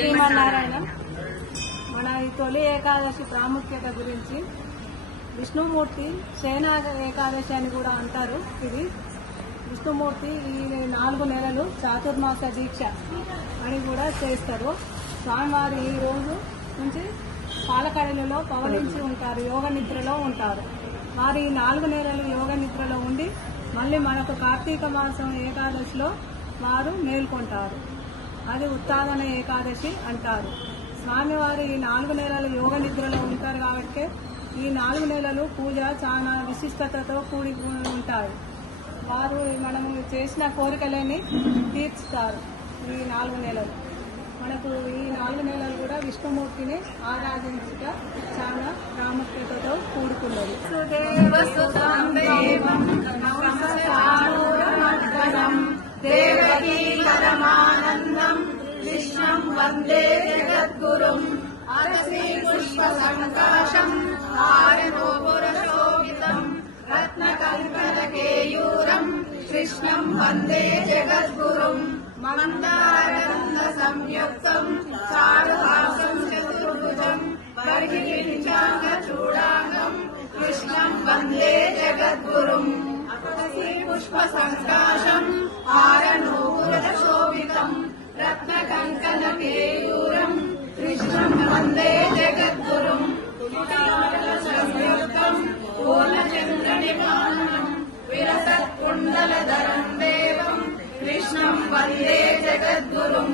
శ్రీమన్నారాయణ. మన ఈ తొలి ఏకాదశి ప్రాముఖ్యత గురించి విష్ణుమూర్తి శయనాగ ఏకాదశి అని కూడా అంటారు. ఇది విష్ణుమూర్తి ఈ 4 నెలలు చాతుర్మాస దీక్ష అని కూడా చేస్తారు. స్వామివారి ఈ రోజు నుంచి పాలకడలిలో పవలించి ఉంటారు, యోగ నిద్రలో ఉంటారు. వారు ఈ 4 నెలలు యోగ నిద్రలో ఉండి మళ్ళీ మనకు కార్తీక మాసం ఏకాదశిలో వారు మేల్కొంటారు. అది ఉత్తాదన ఏకాదశి అంటారు. స్వామివారు ఈ 4 నెలలు యోగ నిద్రలో ఉంటారు కాబట్టి ఈ 4 నెలలు పూజ చాలా విశిష్టతతో కూడి ఉంటాయి. వారు మనము చేసిన కోరికలని తీర్చుతారు. ఈ 4 నెలలు మనకు ఈ 4 నెలలు కూడా విష్ణుమూర్తిని ఆరాధించుట చాలా ప్రాముఖ్యతతో కూడుకున్నది. కృష్ణం వందే జగద్గురుం అతశ్రీ పుష్ప సంకాశం ఆరణోపురశోభితం రత్నకల్పనకేయూరం కృష్ణం వందే జగద్గురుం మందారగంధ సంయుక్తం చారుహాసం చతుర్భుజం పరిగిరించాంగ చూడాంగం కృష్ణం వందే జగద్గురుం అతశ్రీ పుష్ప సంకాశం ఆరణోపురశోభితం రత్నకంకణకేయూరం కృష్ణం వందే జగద్గురుం సంయుక్తం పూర్ణచంద్రనిపానం విరసత్కుండలధరం దేవం కృష్ణం వందే జగద్గురుం